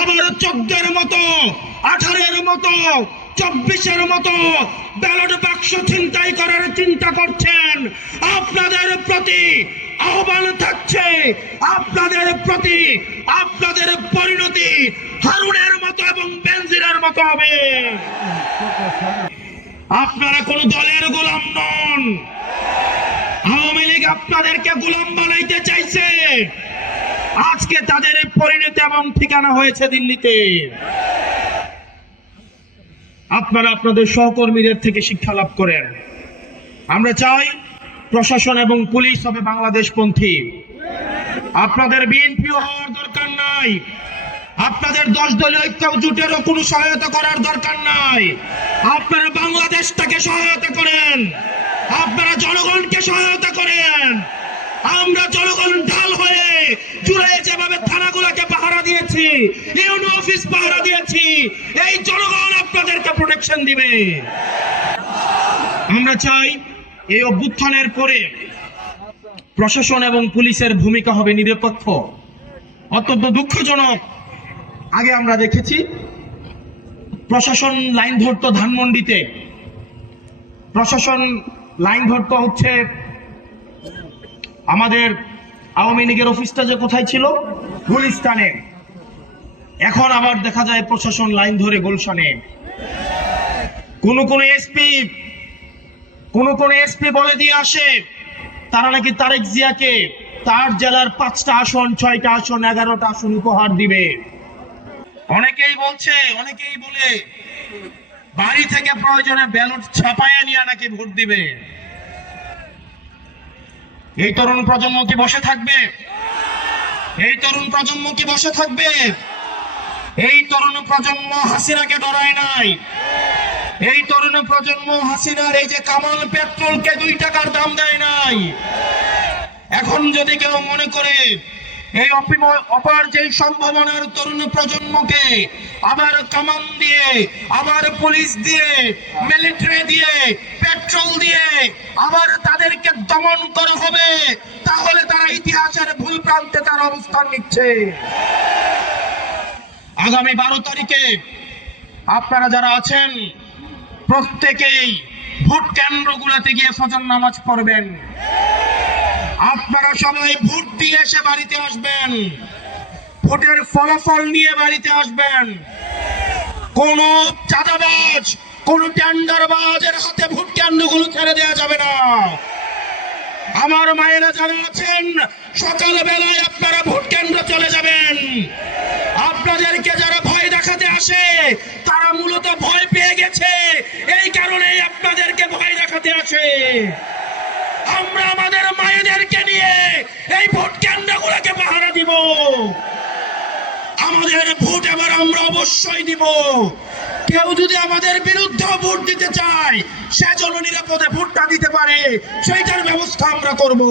আবার 14-এর মতো, 18-এর মতো, 24-এর মতো ব্যালট বাক্স ছিনতাই করার চিন্তা করছেন, আপনাদের প্রতি আহ্বান থাকছে, আপনাদের প্রতি আপনাদের পরিণতি হারুনের মতো এবং বেনজিরের মতো হবে। আপনারা কোন দলের গোলাম নন। আওয়ামী লীগ আপনাদেরকে গোলাম বানাইতে চাইছে। আজকে তাদের পরিণতি এবং ঠিকানা হয়েছে দিল্লিতে। আপনারা আপনাদের সহকর্মীদের থেকে শিক্ষা লাভ করেন। আমরা চাই প্রশাসন এবং পুলিশ হবে বাংলাদেশপন্থী। আপনাদের বিএনপি হওয়ার দরকার নাই, আপনাদের 10 দলীয় ঐক্য জোটেরও কোনো সহায়তা করার দরকার নাই। আপনারা বাংলাদেশটাকে সহায়তা করেন, আপনারা জনগণকে সহায়তা করেন। আমরা জনগণ ঢাল হয়ে জুড়ে যেভাবে থানাগুলোকে পাহারা দিয়েছি, ইউনো অফিস পাহারা দিয়েছি, এই জনগণ আপনাদেরকে প্রোটেকশন দিবে। আমরা চাই এই অভ্যুত্থানের পরে প্রশাসন এবং পুলিশের ভূমিকা হবে নিরপেক্ষ। অত্যন্ত দুঃখজনক, আগে আমরা দেখেছি প্রশাসন লাইন ধরতো ধানমন্ডিতে, প্রশাসন লাইন ধরতো হচ্ছে আমাদের আওয়ামী লীগের অফিসটা যে কোথায় ছিল, গুলিস্তানে। এখন আবার দেখা যায় প্রশাসন লাইন ধরে গুলশানে। কোন এসপি বলে দিয়ে আসে তারা নাকি তারেক জিয়াকে তার জেলার 5টা আসন, 6টা আসন, 11টা আসন উপহার দিবে। অনেকেই বলে বাড়ি থেকে প্রয়োজনে ব্যালট ছাপায়া নিয়ে নাকি ভোট দিবে। এই তরুণ প্রজন্ম কি বসে থাকবে? এই তরুণ প্রজন্ম কি বসে থাকবে? এই তরুণ প্রজন্ম হাসিনাকে ডরায় নাই। এই তরুণ প্রজন্ম হাসিনার এই যে কামাল পেট্রোলকে 2 টাকার দাম দেয় নাই। এখন যদি কেউ মনে করে এই অপার যে সম্ভাবনার তরুণ প্রজন্মকে আবার কামান দিয়ে, আবার পুলিশ দিয়ে, মিলিটারি দিয়ে, পেট্রোল দিয়ে আবার তাদেরকে দমন করা হবে, তাহলে তারা ইতিহাসের ভুল প্রান্তে তার অবস্থান নিচ্ছে। আগামী 12 তারিখে আপনারা যারা আছেন প্রত্যেকেই ভোট কেন্দ্রগুলোতে গিয়ে ফজর নামাজ পড়বেন। আপনারা সবাই ভোট দিয়ে এসে বাড়িতে আসবেন, ভোটের ফলাফল নিয়ে বাড়িতে আসবেন। কোন চাঁদাবাজ, কোন টেন্ডারবাজের হাতে ভোট কেন্দ্রগুলো ছেড়ে দেওয়া যাবে না। আমার মায়েরা যারা আছেন সকালবেলায় আপনারা ভোট কেন্দ্র চলে যাবেন। আপনাদেরকে যারা ভয় দেখাতে আসে তারা মূলত ভয় পেয়ে গেছে, এই কারণেই আপনাদেরকে ভয় দেখাতে আসে। আমরা আমাদের মায়েদেরকে নিয়ে এই ভোট কেন্দ্রগুলোকে পাহারা দিব। আমাদের ভোট এবার আমরা অবশ্যই দিব। কেউ যদি আমাদের বিরুদ্ধে ভোট দিতে চায় সে যেন নিরাপদে ভোটটা দিতে পারে, সেইটার ব্যবস্থা আমরা করব।